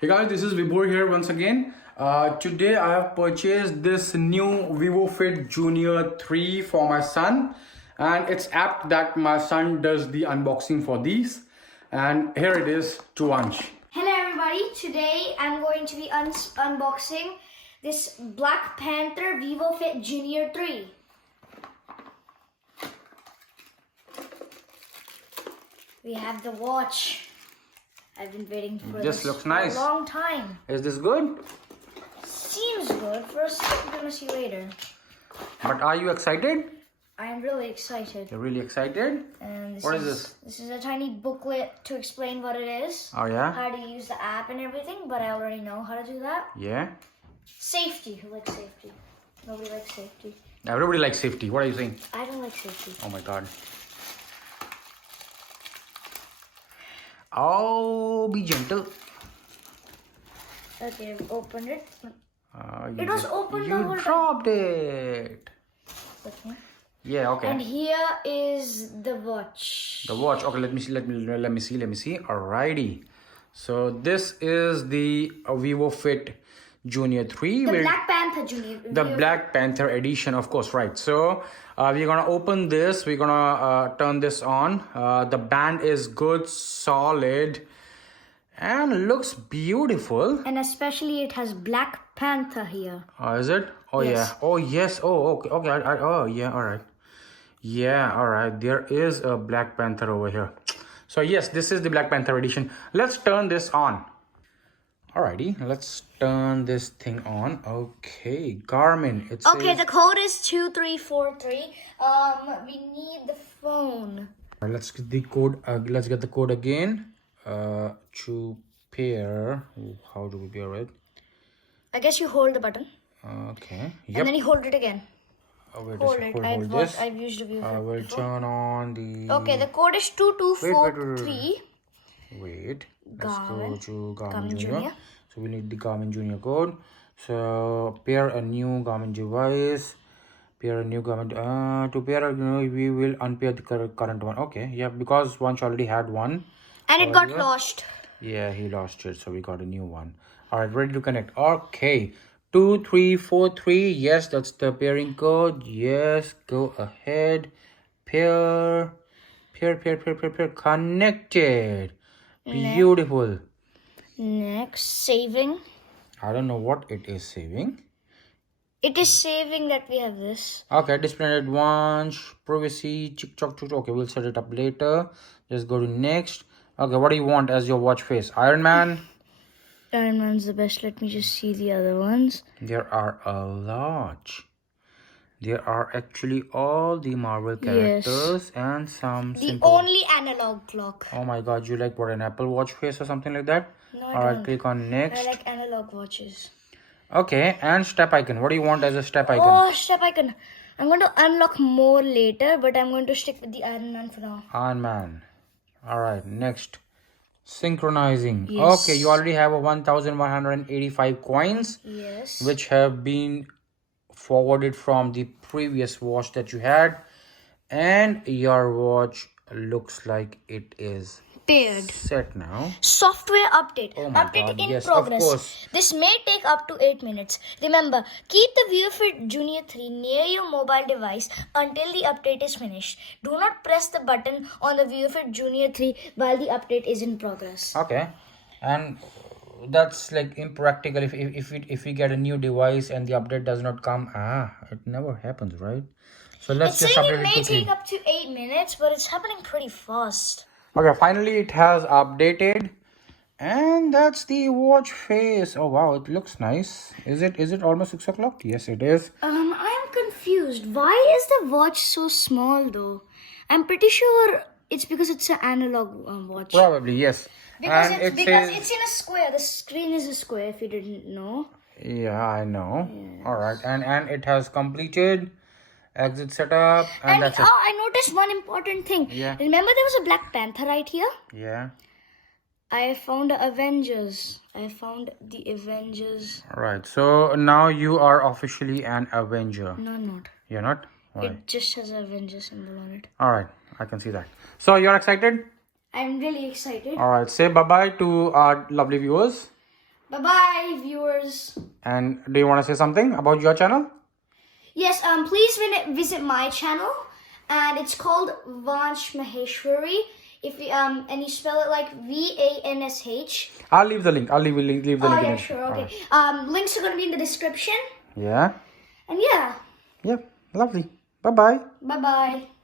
Hey guys, this is Vibhor here once again. Today I have purchased this new VivoFit Jr 3 for my son, and it's apt that my son does the unboxing for these. And here it is to Vansh. Hello everybody, today I'm going to be unboxing this Black Panther VivoFit Jr 3. We have the watch. I've been waiting for this Looks nice. for a long time. Is this good? Seems good. First, we're gonna see later. But are you excited? I'm really excited. You're really excited? And What is this? This is a tiny booklet to explain what it is. Oh yeah? How to use the app and everything, but I already know how to do that. Yeah? Safety. Who likes safety? Nobody likes safety. Everybody likes safety. What are you saying? I don't like safety. Oh my god. Oh, be gentle. Okay, I've opened it. You It was open the whole You time. dropped it. Okay. Yeah, okay. And here is the watch. The watch. Okay, let me see. Alrighty. So this is the VivoFit Jr 3. The Black Panther Jr. The Black Panther edition, of course, right? So we're gonna open this. We're gonna turn this on. The band is good, solid, and looks beautiful. And especially it has Black Panther here. Is it? Oh Yes. yeah. Oh yes. Oh okay. Okay. Oh yeah. All right. Yeah. All right. There is a Black Panther over here. So yes, this is the Black Panther edition. Let's turn this on. Alrighty, let's turn this thing on. Okay, Garmin. It says, Okay, the code is 2343. We need the phone. let's get the code. Let's get the code again. To pair. How do we pair it? I guess you hold the button. Okay. Yep. And then you hold it again. Wait, Hold just it. hold this. I've used a view. I will turn on the. Okay, the code is 2243. Wait. Let's go to Garmin Garmin Jr. Jr. So we need the Garmin Jr code. So pair a new Garmin device. Pair a new Garmin. To pair, we will unpair the current one. Okay, yeah, because Vansh already had one. And it got lost. Yeah, he lost it, so we got a new one. All right, ready to connect. Okay, 2343. Yes, that's the pairing code. Yes, go ahead. Pair. Connected. Beautiful. Next, saving. I don't know what it is saving. It is saving that we have this. Okay, display advanced, privacy, chick-chock. Okay, we'll set it up later. Just go to next. Okay, what do you want as your watch face? Iron Man? Iron Man's the best. Let me just see the other ones. There are a lot. There are actually all the Marvel characters and some The simple. only analog clock. Oh my god, you like what, an Apple Watch face or something like that? No, I Alright, don't. click on next. I like analog watches. Okay, and step icon. What do you want as a step icon? Oh, step icon. I'm going to unlock more later, but I'm going to stick with the Iron Man for now. Iron Man. Alright, next. Synchronizing. Yes. Okay, you already have a 1185 coins, Yes. which have been forwarded from the previous watch that you had, and your watch looks like it is Paired. set now. Software update. Oh my Update God, in yes, of progress. course. This may take up to 8 minutes. Remember, keep the VivoFit Jr 3 near your mobile device until the update is finished. Do not press the button on the VivoFit Jr 3 while the update is in progress. Okay, and that's like impractical if we get a new device and the update does not come. It never happens, right? So let's It's just saying update it it may quickly. take up to 8 minutes, but it's happening pretty fast. Okay, finally it has updated, and that's the watch face. Oh wow, it looks nice. Is it almost 6 o'clock? Yes, it is. I'm confused. Why is the watch so small though? I'm pretty sure it's because it's an analog watch. Probably yes. Because, And it's in a square. The screen is a square, if you didn't know. Yeah, I know. Yes. All right, and it has completed exit setup, and that's it. Oh, I noticed one important thing. Yeah. Remember there was a Black Panther right here? Yeah. I found the Avengers. I found the Avengers. All right. So now you are officially an Avenger. No, I'm not. You're not? Why? It just has Avengers symbol on it. All right. I can see that. So you're excited? I'm really excited. All right. Say bye-bye to our lovely viewers. Bye-bye, viewers. And do you want to say something about your channel? Yes, please visit my channel, and it's called Vansh Maheshwary. If you and you spell it like VANSH. I'll leave the link. I'll leave the link. Oh yeah, sure, okay. Links are gonna be in the description. Yeah. And yeah. Yep. Lovely. Bye bye. Bye bye.